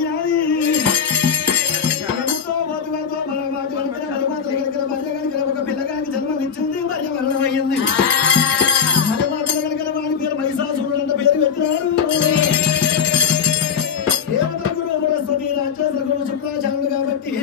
కలిగినది ఒక పిల్లగానికి జన్మనిచ్చింది భార్య మరణమైంది మరణమాతలు కలిగిన వాడి పేరు మహిషాసురుడు అంటే పేరు పెట్టినారు దేవతలకు బృహస్పతి రాక్షసులకు శుక్రాచార్యుడు కాబట్టి